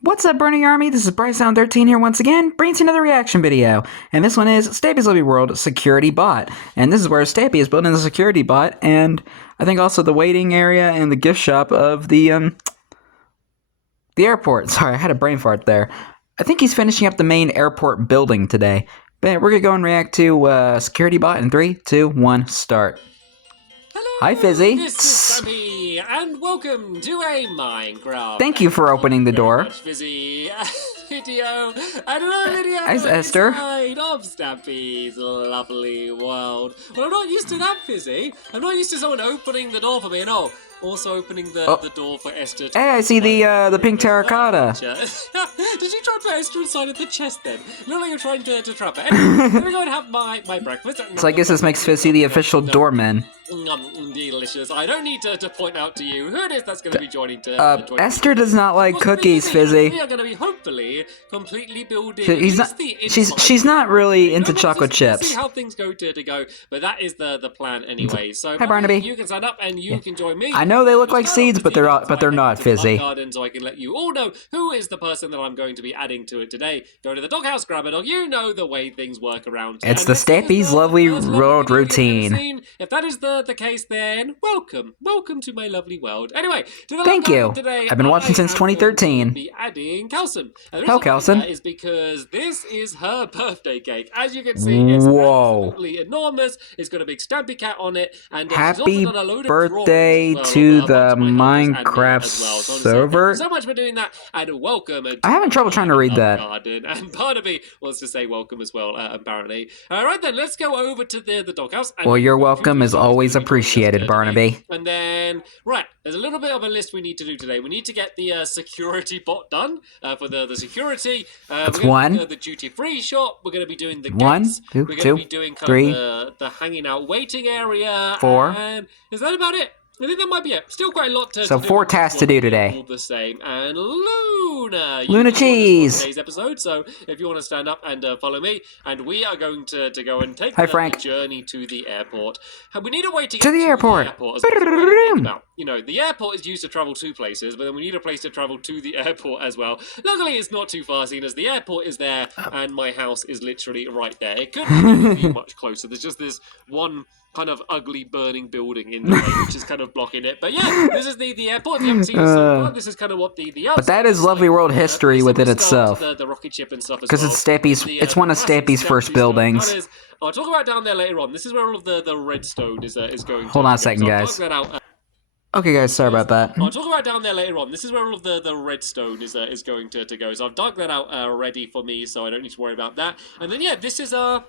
What's up, Burning Army? This is BryceAllan13 here once again, bringing to another reaction video. And this one is Stampy's Living World Security Bot. And this is where Stampy is building the security bot, and I think also the waiting area and the gift shop of the airport. Sorry, I had a brain fart there. I think he's finishing up the main airport building today. But we're gonna go and react to Security Bot in 3, 2, 1, start. Hello, Hi, Fizzy. this is Stampy, and welcome to a Minecraft. Thank you for opening the door. Much Fizzy video, and another video Hi, Esther. inside of Stampy's lovely world. Well, I'm not used to that, Fizzy. I'm not used to someone opening the door for me, and also opening the door for Esther. Hey, I see the pink terracotta. Did you try to put Esther inside of the chest then? Look like you're trying to trap her. Anyway, let me go and have my breakfast. So I guess this makes Fizzy the official doorman. Delicious. I don't need to point out to you who it is that's going to be joining Esther does not like cookies, Fizzy. We are going to be hopefully completely building. She's not really into chocolate chips. See how things go to go, but that is the plan anyway. So hi, Barnaby. You can sign up and you can join me. I know they look like seeds, but they're not, Fizzy. Garden, so I can let you all know who is the person that I'm going to be adding to it today. Go to the doghouse, grab a dog. You know the way things work around here. It's the Stampy's lovely world routine. If that is the case, then welcome to my lovely world. Anyway, thank you. Today, I've been watching since 2013. Be adding Calson. Hell, Calson. Is because this is her birthday cake. As you can see, it's absolutely enormous. It's got a big Stampy cat on it, and happy birthday to the Minecraft server. So much for doing that, and welcome. I having trouble trying to read that. Garden. And Barnaby wants to say welcome as well, apparently. All right, then let's go over to the doghouse. Well, your welcome is always appreciated, Barnaby. And then, right, there's a little bit of a list we need to do today. We need to get the security bot done for the security. That's one. The duty-free shop. We're going to be doing the one, gates. two, We're going to be doing three, the hanging out waiting area. 4. And is that about it? I think that might be it. Still quite a lot to So do. 4 tasks to do today. All the same. And Luna. Luna cheese. Today's episode. So if you want to stand up and follow me, and we are going to go and take the journey to the airport. And we need a way to get to the airport. You know, the airport is used to travel to places, but then we need a place to travel to the airport as well. Luckily, it's not too far, seeing as the airport is there, and my house is literally right there. It couldn't be much closer. There's just this one kind of ugly burning building in the way, which is kind of blocking it. But yeah, this is the airport. If you haven't seen it so far, this is kind of what the but that is lovely world history within itself. The rocket ship and stuff as well. Because it's Stampy's, it's one of Stampy's first buildings. I'll talk about down there later on. This is where all of the redstone is going. Hold on a second, guys. Okay, guys, sorry about that. I'll talk about down there later on. This is where all of the redstone is going to go. So I've dug that out ready for me, so I don't need to worry about that. And then yeah, this is our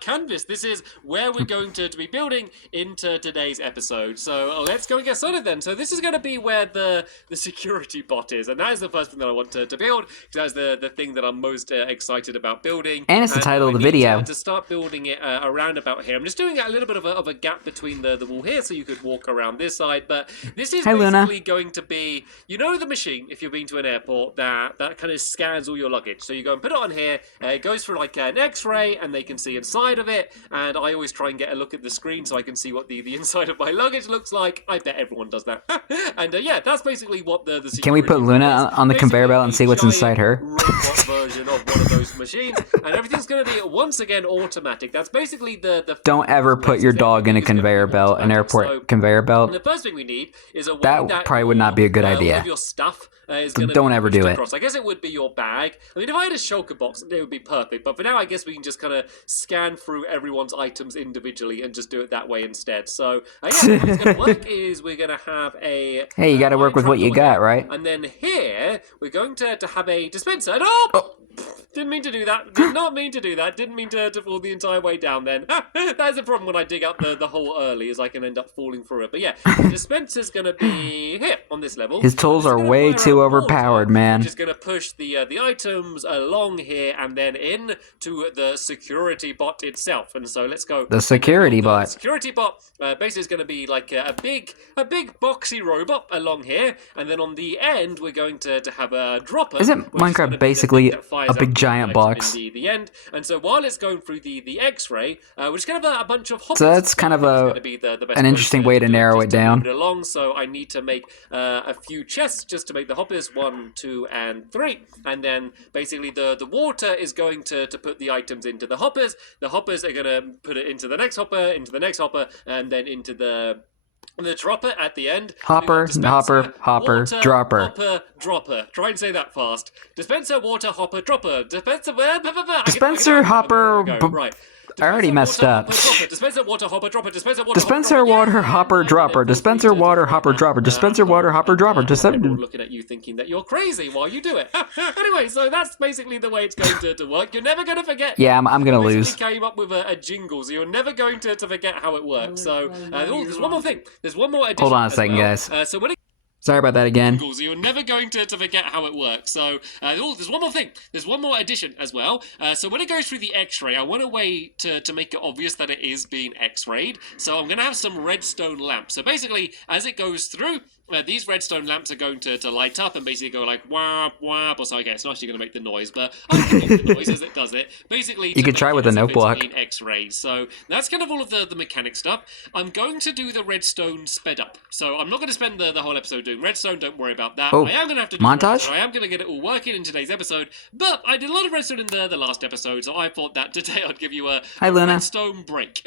canvas. This is where we're going to be building into today's episode. So let's go and get started then. So this is going to be where the security bot is. And that is the first thing that I want to build. Because that's the thing that I'm most excited about building. And it's the title of the video. To start building it around about here. I'm just doing a little bit of a gap between the wall here so you could walk around this side. But this is basically going to be, you know, the machine, if you've been to an airport, that kind of scans all your luggage. So you go and put it on here. It goes through like an x-ray, and they can see inside of it, and I always try and get a look at the screen so I can see what the inside of my luggage looks like. I bet everyone does that. And yeah, that's basically what the Can we put Luna on the conveyor belt and see what's inside her? Robot version of one of those machines, and everything's going to be once again automatic. That's basically the Don't ever put your dog in a conveyor belt, an airport conveyor belt. And the first thing we need is a way that probably would not be a good idea. All of your stuff don't ever do it. I guess it would be your bag. I mean, if I had a shulker box, it would be perfect. But for now, I guess we can just kind of scan through everyone's items individually and just do it that way instead. So, yeah, what's going to work is we're going to have a... Hey, you got to work with what you got, right? And then here, we're going to have a dispenser. And didn't mean to do that. Did not mean to do that. Didn't mean to fall the entire way down then. That's the problem when I dig up the hole early, is I can end up falling through it. But yeah, the dispenser's going to be here on this level. His tools are way too overpowered, man. Just going to push the items along here and then in to the security bot itself. And so let's go. The security bot. The security bot basically is going to be like a big boxy robot along here. And then on the end, we're going to have a dropper. Isn't Minecraft basically a big giant box? The end. And so while it's going through the x-ray, we're just going to have a bunch of hoppers. So that's kind of an interesting way to narrow it down. Along, so I need to make a few chests just to make the hoppers. hoppers 1, 2, and 3. And then basically the water is going to put the items into the hoppers. The hoppers are going to put it into the next hopper, and then into the dropper at the end. Hopper, Dispenser, hopper, water, dropper. Hopper, dropper. Try and say that fast. Dispenser, water, hopper, dropper. Dispenser, hopper. Right. I already messed up. Dispenser, water, hopper, dropper. Dispenser, water, hopper, dropper. Dispenser, water, hopper, dropper. Dispenser, water, hopper, dropper. Everyone looking at you thinking that you're crazy while you do it. Anyway, so that's basically the way it's going to work. You're never going to forget. Yeah, I'm going to lose. Came up with a jingle, so you're never going to forget how it works. So, there's one more thing. There's one more addition. Hold on a second, guys. Sorry about that again. So you're never going to forget how it works. So there's one more thing. There's one more addition as well. So when it goes through the X-ray, I want a way to make it obvious that it is being X-rayed. So I'm going to have some redstone lamps. So basically, as it goes through, these redstone lamps are going to light up and basically go like whap whap or so. Okay, it's not actually going to make the noise, but I'll make the noise as it does it. Basically, you could try with a notebook. X-rays. So that's kind of all of the mechanic stuff. I'm going to do the redstone sped up. So I'm not going to spend the whole episode doing redstone. Don't worry about that. Oh, I am going to have to do montage. I am going to get it all working in today's episode. But I did a lot of redstone in the last episode, so I thought that today I'd give you a redstone break.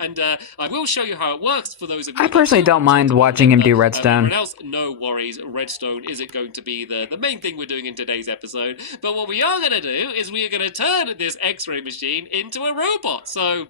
And I will show you how it works for those of you. I personally don't mind watching him do redstone. Everyone else, no worries. Redstone isn't going to be the main thing we're doing in today's episode. But what we are going to do is we are going to turn this X-ray machine into a robot. So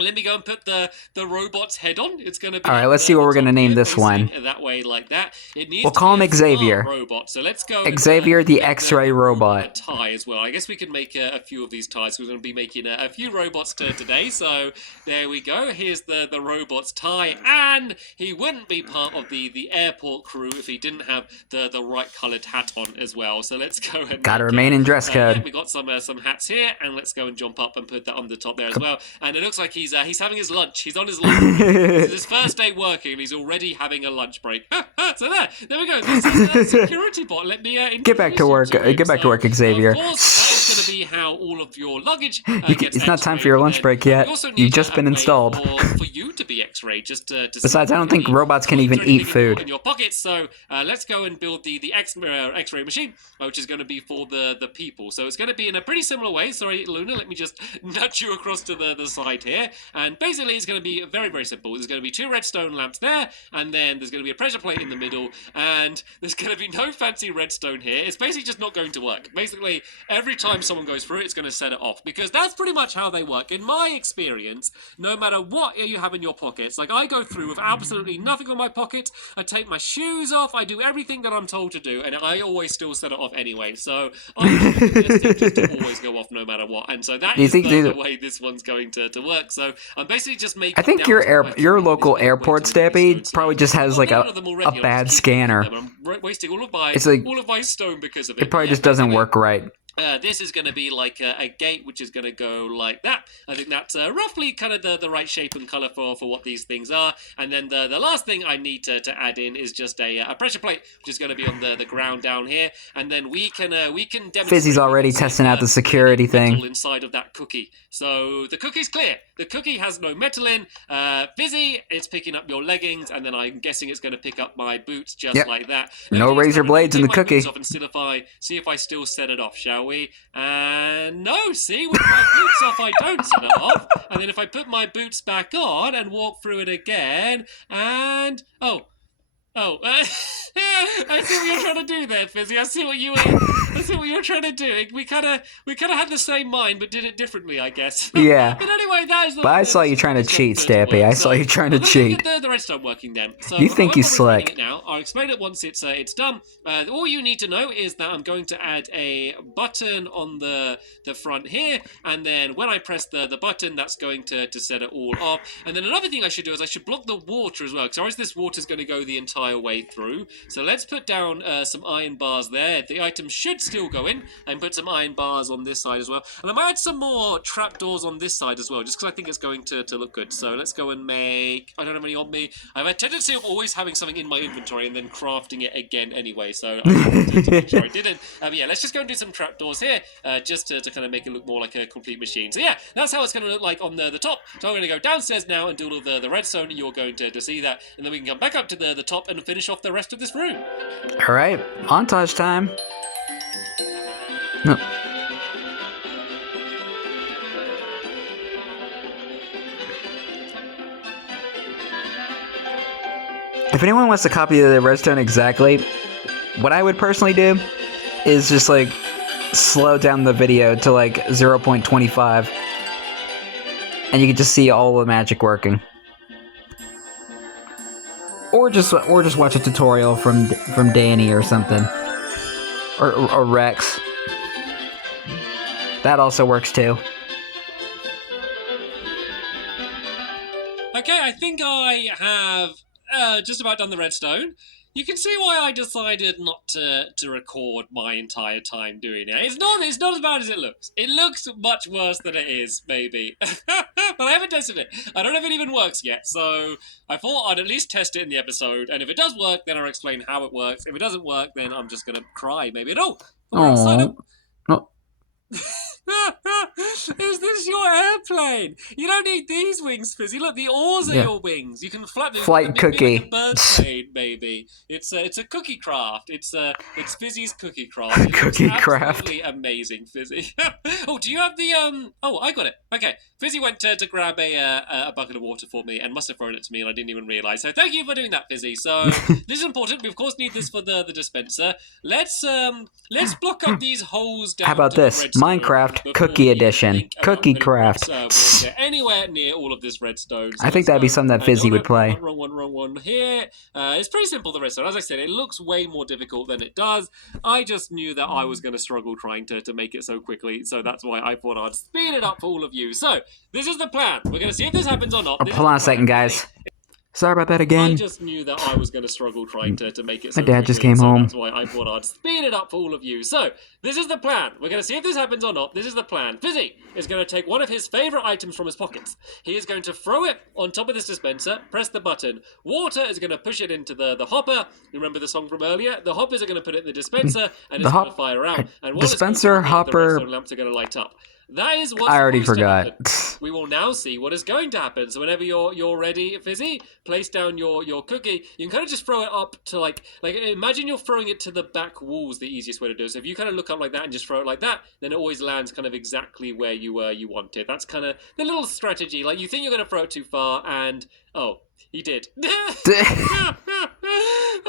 let me go and put the robot's head on. It's going to be. All right, let's see what we're going to name this one. That way, like that. We'll call him Xavier. Robot. So let's go. Xavier, the X-ray robot. A tie as well. I guess we can make a few of these ties. We're going to be making a few robots today. So there we go. Here's the robot's tie, and he wouldn't be part of the airport crew if he didn't have the right coloured hat on as well. So let's go and gotta remain in dress code. Yeah, we got some hats here, and let's go and jump up and put that on the top there as well. And it looks like he's having his lunch. He's on his lunch. This is his first day working, and he's already having a lunch break. So there we go. This is a security bot. Let me get back to work. Get back to work, Xavier. Of course, that is going to be how all of your luggage gets it's not time for your lunch break yet. You've just been installed. For you to be X-rayed, just to besides, I don't think robots can even eat food in your pockets. So let's go and build the X-ray machine, which is going to be for the people. So it's going to be in a pretty similar way. Sorry, Luna. Let me just nudge you across to the side here. And basically, it's going to be very, very simple. There's going to be 2 redstone lamps there, and then there's going to be a pressure plate in the middle, and there's going to be no fancy redstone here. It's basically just not going to work. Basically, every time someone goes through it, it's going to set it off, because that's pretty much how they work. In my experience, no matter what you have in your pockets, like I go through with absolutely nothing in my pocket, I take my shoes off, I do everything that I'm told to do, and I always still set it off anyway. So I just to always go off no matter what. And so that is the way this one's going to work. So I'm basically just making. I think your local airport, Stampy, probably just has like a bad scanner. I'm wasting all of my stone because of it. It probably just doesn't work right. This is going to be like a gate, which is going to go like that. I think that's roughly kind of the right shape and color for what these things are. And then the last thing I need to add in is just a pressure plate, which is going to be on the ground down here. And then we can demonstrate. Fizzy's already testing out the security thing inside of that cookie. So the cookie's clear. The cookie has no metal in. Fizzy, it's picking up your leggings, and then I'm guessing it's going to pick up my boots just like that. No razor blades in the cookie. And see if I still set it off, shall we? And no, see, with my boots off, I don't set it off. And then if I put my boots back on and walk through it again, and I see what you're trying to do there, Fizzy. I see what you were trying to do. We kind of had the same mind, but did it differently, I guess. Yeah. But anyway, that is. But I saw you trying to cheat, Stampy. I saw you trying to cheat. Get the redstone working then. So you think you slick? Now I'll explain it once it's done. All you need to know is that I'm going to add a button on the front here, and then when I press the button, that's going to set it all off. And then another thing I should do is I should block the water as well, because otherwise this water is going to go the entire way through. So let's put down some iron bars there. The items should still go in, and put some iron bars on this side as well. And I might add some more trapdoors on this side as well, just because I think it's going to look good. So let's go and make. I don't have any on me. I have a tendency of always having something in my inventory and then crafting it again anyway. So I wanted to make sure I didn't. Yeah, let's just go and do some trapdoors here, just to kind of make it look more like a complete machine. So yeah, that's how it's going to look like on the top. So I'm going to go downstairs now and do all of the redstone, and you're going to see that, and then we can come back up to the top and and finish off the rest of this room. All right, montage time. No. If anyone wants to copy the redstone exactly, what I would personally do is just like slow down the video to like 0.25, and you can just see all the magic working. Or just watch a tutorial from Danny or something, or Rex. That also works too. Okay, I think I have just about done the redstone. You can see why I decided not to record my entire time doing it. It's not as bad as it looks. It looks much worse than it is, maybe. But I haven't tested it. I don't know if it even works yet, so I thought I'd at least test it in the episode, and if it does work, then I'll explain how it works. If it doesn't work, then I'm just gonna cry, maybe. No! Oh. Is this your airplane? You don't need these wings, Fizzy. Look, the oars are your wings. You can flap them. Flight cookie. Like a bird plane, maybe. It's a cookie craft. It's Fizzy's cookie craft. Cookie craft. Absolutely amazing, Fizzy. Oh, do you have the Oh, I got it. Okay, Fizzy went to grab a bucket of water for me and must have thrown it to me, and I didn't even realise. So thank you for doing that, Fizzy. So this is important. We of course need this for the dispenser. Let's block up these holes down. How about this? Minecraft Cookie Edition. Cookie Craft. Anywhere near all of this redstone. So I think that'd be something that Fizzy would play. Wrong one here. It's pretty simple, the redstone. As I said, it looks way more difficult than it does. I just knew that I was going to struggle trying to make it so quickly, so that's why I thought I'd speed it up for all of you. So, this is the plan. We're going to see if this happens or not. Hold on a second, guys. Sorry about that again. I just knew that I was going to struggle trying to make it so My dad quickly, just came so home. That's why I thought I'd speed it up for all of you. So, this is the plan. We're going to see if this happens or not. This is the plan. Fizzy is going to take one of his favourite items from his pockets. He is going to throw it on top of this dispenser, press the button. Water is going to push it into the hopper. You remember the song from earlier? The hoppers are going to put it in the dispenser, and it's going to fire out. And dispenser, hopper... the redstone lamps are going to light up. That is what's I already supposed to forgot. happen. We will now see what is going to happen. So whenever you're ready, Fizzy, place down your cookie. You can kind of just throw it up to like imagine you're throwing it to the back walls. The easiest way to do it. So if you kind of look up like that and just throw it like that, then it always lands kind of exactly where you want it. That's kind of the little strategy. Like you think you're going to throw it too far, and oh, he did.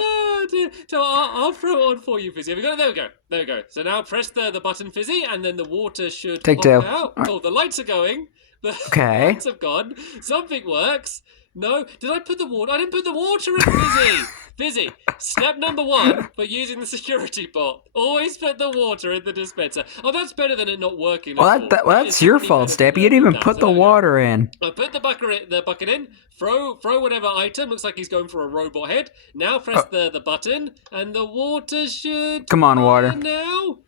Oh, dear. So I'll throw it on for you, Fizzy. Have you got it? There we go. So now press the button, Fizzy, and then the water should Take pop two. out. Oh, the lights are going. The Okay. lights have gone. Something works. No, did I put the water? I didn't put the water in, Fizzy. Fizzy, step number 1 for using the security bot. Always put the water in the dispenser. Oh, that's better than it not working. Well, that's your fault, Stampy. You didn't even put the water in. I put the bucket in. Throw whatever item. Looks like he's going for a robot head. Now press the button, and the water should. Come on, water. Now.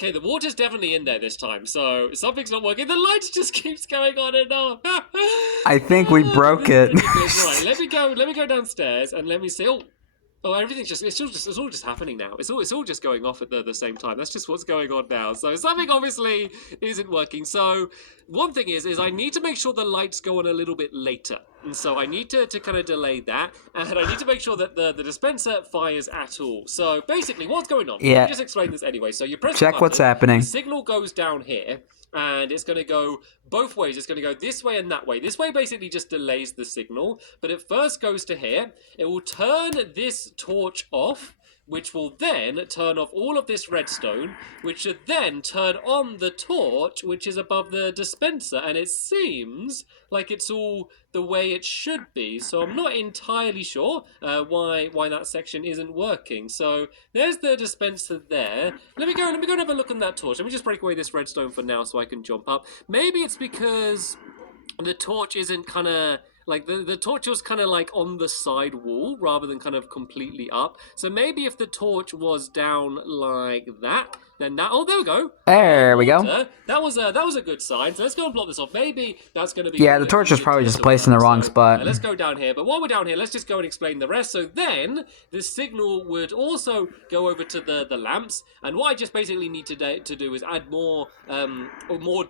Okay, the water's definitely in there this time, so something's not working. The lights just keeps going on and on. I think we broke it. Right, let me go downstairs and let me see. Oh, everything's it's all just happening now. It's all just going off at the same time. That's just what's going on now. So something obviously isn't working. So one thing is I need to make sure the lights go on a little bit later. And so I need to kind of delay that. And I need to make sure that the dispenser fires at all. So basically what's going on? Yeah. Let me just explain this anyway. So you press the Check button, what's happening. The signal goes down here. And it's going to go both ways. It's going to go this way and that way. This way basically just delays the signal, but it first goes to here. It will turn this torch off, which will then turn off all of this redstone, which should then turn on the torch, which is above the dispenser. And it seems like it's all the way it should be. So I'm not entirely sure why that section isn't working. So there's the dispenser there. Let me go and have a look on that torch. Let me just break away this redstone for now so I can jump up. Maybe it's because the torch isn't kind of... Like, the torch was kind of like on the side wall rather than kind of completely up. So maybe if the torch was down like that, then that... Oh, there we go. There we go. That was a good sign. So let's go and block this off. Maybe that's going to be... Yeah, the torch was probably just placed in the wrong spot. Let's go down here. But while we're down here, let's just go and explain the rest. So then, the signal would also go over to the lamps. And what I just basically need to do is add more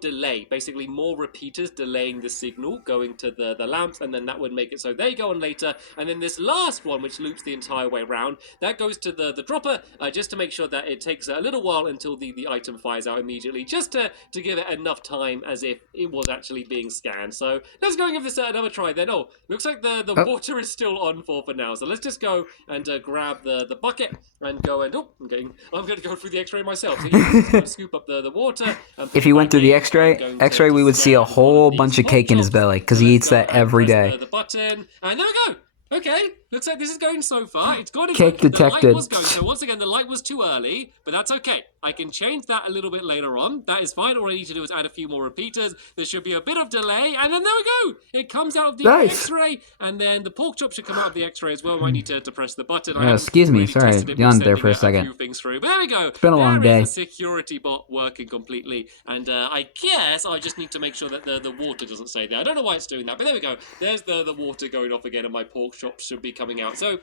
delay. Basically, more repeaters delaying the signal going to the lamps. And and then that would make it so they go on later. And then this last one, which loops the entire way around, that goes to the dropper, just to make sure that it takes a little while until the item fires out immediately, just to give it enough time as if it was actually being scanned. So let's go and give this another try then. Oh, looks like the water is still on for now. So let's just go and grab the bucket and go and I'm going to go through the X-ray myself. So just go scoop up the water. If he went through the X-ray, we would see a whole bunch of cake in his belly because he eats that every day. The button, and there we go. Okay, looks like this is going so far. It's got cake detected. The light was going. So once again, the light was too early, but that's okay. I can change that a little bit later on. That is fine. All I need to do is add a few more repeaters. There should be a bit of delay, and then there we go. It comes out of the X-ray, and then the pork chop should come out of the X-ray as well. I need to press the button. Excuse me, sorry, yawned there for a second. Few things through. But there we go. It's been a long day. There is the security bot working completely, and I guess I just need to make sure that the water doesn't stay there. I don't know why it's doing that, but there we go. There's the water going off again, and my pork chop should be coming out. So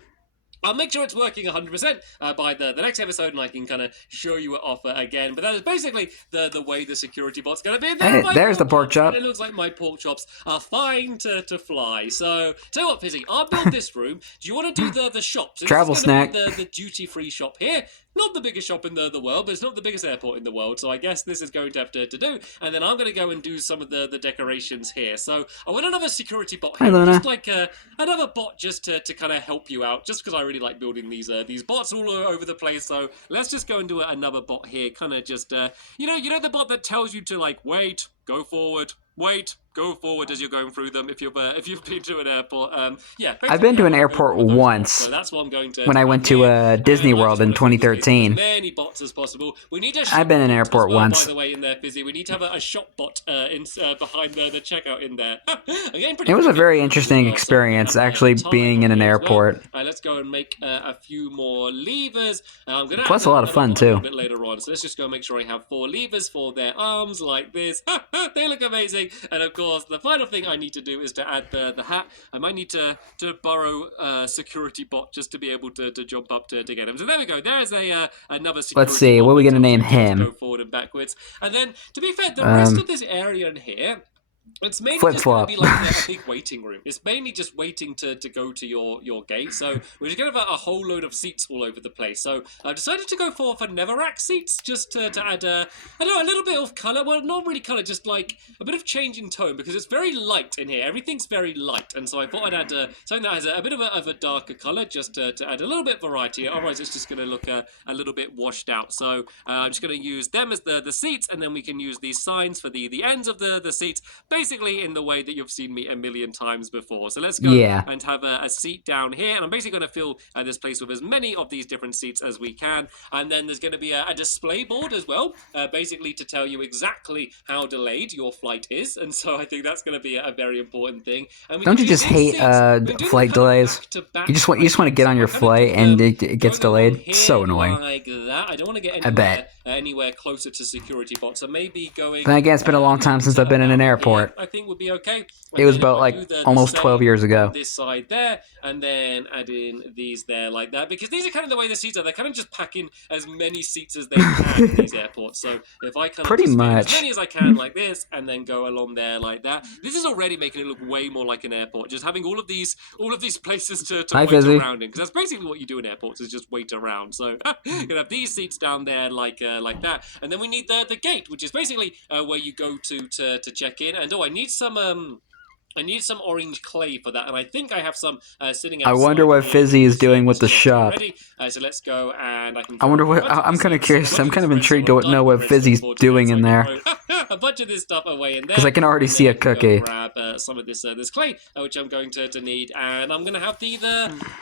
I'll make sure it's working 100% by the next episode, and I can kind of show you it off again. But that is basically the way the security bot's going to be. There's the pork chop. It looks like my pork chops are fine to fly. So, tell you what, Fizzy, I'll build this room. Do you want to do the shop? So Travel snack. The duty-free shop here. Not the biggest shop in the world, but it's not the biggest airport in the world, so I guess this is going to have to do. And then I'm going to go and do some of the decorations here. So I want another security bot here. Hi, Luna. Just like another bot just to kind of help you out, just because I really like building these bots all over the place. So let's just go and do another bot here, kind of just, you know the bot that tells you to, like, wait, go forward, wait, go forward as you're going through them. If you've been to an airport, yeah. I've been to an airport once. So that's what I'm going to. When I went to Disney World in 2013. As many bots as possible. We need a. I've been in an airport once. By the way, in there, Fizzy, we need to have a shop bot behind the checkout in there. It was a very interesting experience, actually being in an airport. Let's go and make a few more levers. I'm gonna Plus a lot of fun too. A bit later on. So let's just go and make sure I have 4 levers for their arms like this. They look amazing. And of course, the final thing I need to do is to add the hat. I might need to borrow a security bot just to be able to jump up to get him. So there we go. There's another security Let's see, bot what are we going to name go him? forward and backwards. And then, to be fair, the rest of this area in here, it's mainly just going to be like a big waiting room. It's mainly just waiting to go to your gate. So we're just going to have a whole load of seats all over the place. So I decided to go for Neverac seats just to add I don't know, a little bit of colour. Well, not really colour, just like a bit of change in tone, because it's very light in here. Everything's very light, and so I thought I'd add something that has a bit of a darker colour, just to add a little bit of variety. Otherwise, it's just going to look a little bit washed out. So I'm just going to use them as the seats, and then we can use these signs for the ends of the seats. Basically in the way that you've seen me a million times before. So let's go and have a seat down here, and I'm basically going to fill this place with as many of these different seats as we can. And then there's going to be a display board as well, basically to tell you exactly how delayed your flight is. And so I think that's going to be a very important thing. And don't you just hate flight delays? You just want to get on your flight and it gets delayed. It's so annoying. Like that. I don't want to get anywhere closer to security bots. So maybe going. Then again, it's been a long time since I've been in an airport. I think would be okay. It was about like almost 12 years ago. This side there, and then add in these there like that, because these are kind of the way the seats are. They're kind of just packing as many seats as they can in these airports. So if I kind of pretty much as many as I can like this, and then go along there like that, this is already making it look way more like an airport. Just having all of these places to wait around in, because that's basically what you do in airports, is just wait around. So you're gonna have these seats down there like that, and then we need the gate, which is basically where you go to check in. And I need some orange clay for that, and I think I have some sitting outside. I wonder what Fizzy is doing with the shop. So let's go, and I wonder what. I'm kind of curious. I'm kind of intrigued to know what Fizzy's doing in there. A bunch of this stuff away in there. Because I can already see a cookie. Grab some of this clay, which I'm going to need, and I'm going to have the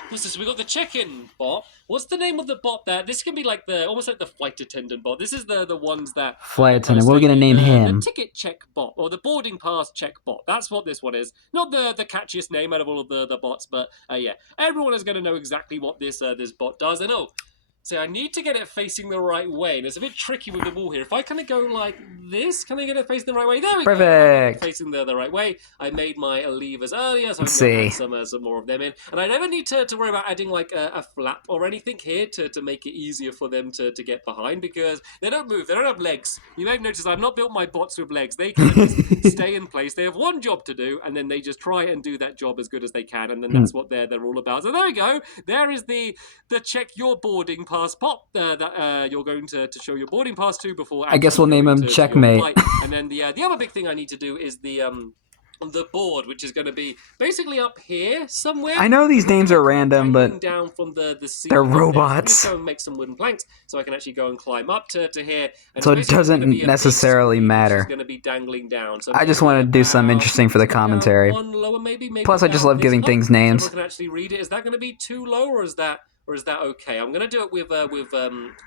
what's this? We got the check-in bot. What's the name of the bot there? This can be like almost like the flight attendant bot. This is the ones that flight attendant. What are we gonna name him? The ticket check bot, or the boarding pass check bot. That's what this one is. Not the catchiest name out of all of the bots, but yeah, everyone is going to know exactly what this bot does. And So I need to get it facing the right way, and it's a bit tricky with the wall here. If I kind of go like this, can I get it facing the right way? There we go. Perfect. Facing the right way. I made my levers earlier, so Let's I can see. add some more of them in. And I never need to worry about adding like a flap or anything here to make it easier for them to get behind, because they don't move. They don't have legs. You may have noticed I've not built my bots with legs. They kind of just stay in place. They have one job to do, and then they just try and do that job as good as they can, and then that's what they're all about. So there we go. There is the check your boarding pass pop that you're going to show your boarding pass to before. I guess we'll name him Checkmate. And then the other big thing I need to do is the board, which is going to be basically up here somewhere. I know these names are random, but down from the ceiling, they're robots. I'm going to make some wooden planks so I can actually go and climb up to here. And so it doesn't necessarily matter. It's going to be dangling down. So I just want to do something interesting for the commentary. One lower, maybe Plus, I just love giving things names. So I can actually read it. Is that going to be too low, or is that okay? I'm going to do it with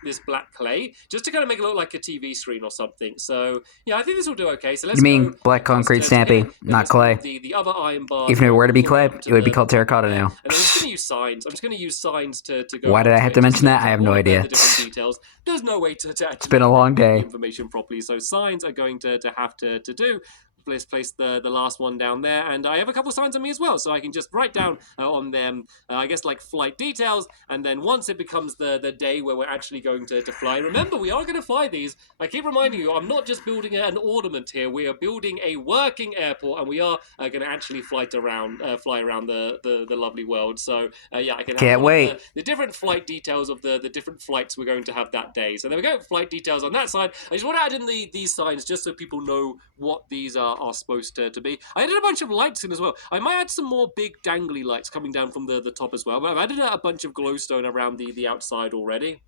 this black clay, just to kind of make it look like a TV screen or something. So, yeah, I think this will do okay. So let's black concrete Stampy, not clay. The other iron bar. If it were to be clay, it would be called terracotta now. And I'm just going to use signs. I'm just going to use signs to go. Why did I have to mention that? I have no idea. The different details. There's no way to it's been a long day. Information properly. So signs are going to have to do. Let's place the last one down there, and I have a couple signs on me as well, so I can just write down on them, I guess, like flight details, and then once it becomes the day where we're actually going to fly, remember, we are going to fly these. I keep reminding you, I'm not just building an ornament here, we are building a working airport, and we are going to actually fly around the lovely world. So yeah, I can can't wait. The different flight details of the different flights we're going to have that day. So there we go, flight details on that side. I just want to add in these signs just so people know what these are supposed to be. I added a bunch of lights in as well. I might add some more big dangly lights coming down from the top as well, but I've added a bunch of glowstone around the outside already.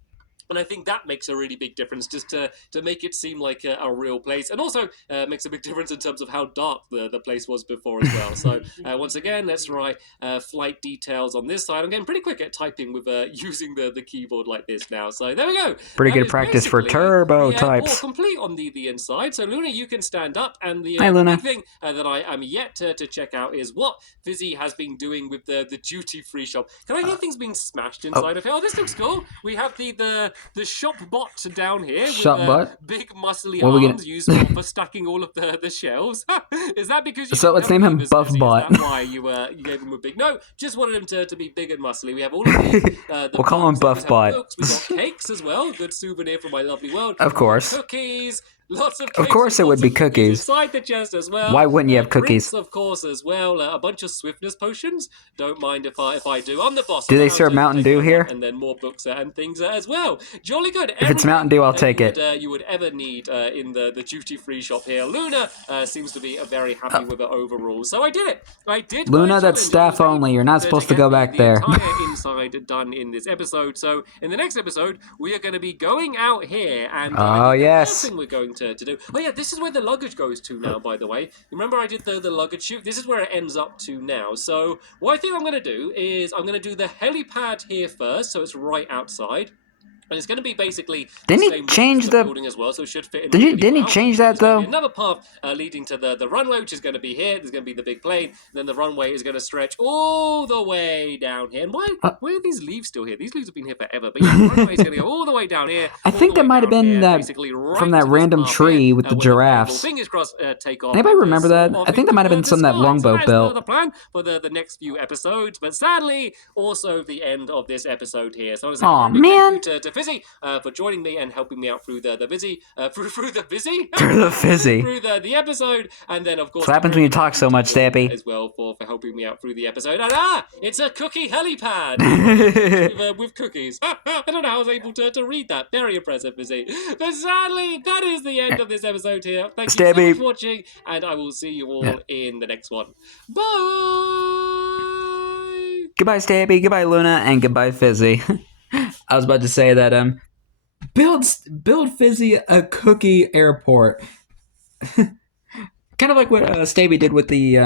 And I think that makes a really big difference, just to make it seem like a real place. And also makes a big difference in terms of how dark the place was before as well. So once again, let's write flight details on this side. I'm getting pretty quick at typing with using the keyboard like this now. So there we go. Pretty good practice for turbo types. All complete on the inside. So Luna, you can stand up. And the big thing that I am yet to check out is what Fizzy has been doing with the duty-free shop. Can I hear things being smashed inside of here? Oh, this looks cool. We have the shop bot down here with big muscly arms used for stacking all of the shelves. Is that because you so let's name him Buff Bot? Is that why you gave him a big? No, just wanted him to be big and muscly. We have all of these. We'll call him Buff Bot. We've got cakes as well. Good souvenir from my lovely world. Of course. Cookies. Lots of cakes, of course it would be cookies. Inside the chest as well. Why wouldn't you have cookies? Drinks, of course, as well. A bunch of swiftness potions. Don't mind if I do. I'm the boss. Do they serve Mountain Dew here? And then more books and things as well. Jolly good. If it's Mountain Dew, I'll take it. You would ever need in the duty-free shop here. Luna seems to be very happy with it overall. So I did it. I did. Luna, that's staff only. You're not supposed to go back there. Entire inside done in this episode. So in the next episode, we are going to be going out here and the first thing we're going to do. Oh yeah. This is where the luggage goes to now, by the way. Remember I did the luggage chute? This is where it ends up to now. So what I think I'm going to do is I'm going to do the helipad here first, so it's right outside. And it's going to be basically didn't he change the building as well, so it should fit in. Didn't he change that though? Another path leading to the runway, which is going to be here. There's going to be the big plane. Then the runway is going to stretch all the way down here. And why are these leaves still here? These leaves have been here forever. But yeah, the runway is going to go all the way down here. I think that might have been that from that random tree with the giraffes. Fingers crossed, take off. Anybody remember that? I think that might have been some that Longboat built. The plan for the next few episodes, but sadly, also the end of this episode here. So oh man, to Fizzy for joining me and helping me out through the busy through the busy through the fizzy through the episode, and then of course what happens when you talk so much, Stampy, as well for helping me out through the episode. And it's a cookie helipad with cookies. I don't know how I was able to read that. Very impressive, Fizzy. But sadly, that is the end of this episode here. Thank you so much for watching, and I will see you all in the next one. Bye. Goodbye, Stampy. Goodbye, Luna, and goodbye, Fizzy. I was about to say that build Fizzy a cookie airport. Kind of like what Stampy did with the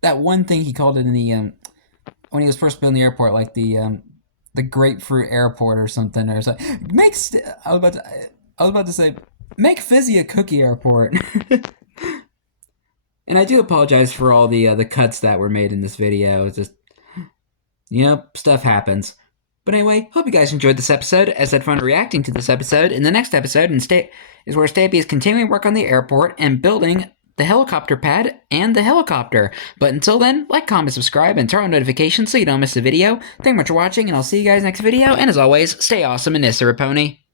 that one thing he called it in the when he was first building the airport, like the grapefruit airport or something, or something. I was about to say make Fizzy a cookie airport. And I do apologize for all the cuts that were made in this video. It's just Yep, stuff happens. But anyway, hope you guys enjoyed this episode, as I had fun reacting to this episode. In the next episode, is where Stampy is continuing work on the airport and building the helicopter pad and the helicopter. But until then, like, comment, subscribe, and turn on notifications so you don't miss a video. Thank you much for watching, and I'll see you guys next video. And as always, stay awesome and Nissa Pony.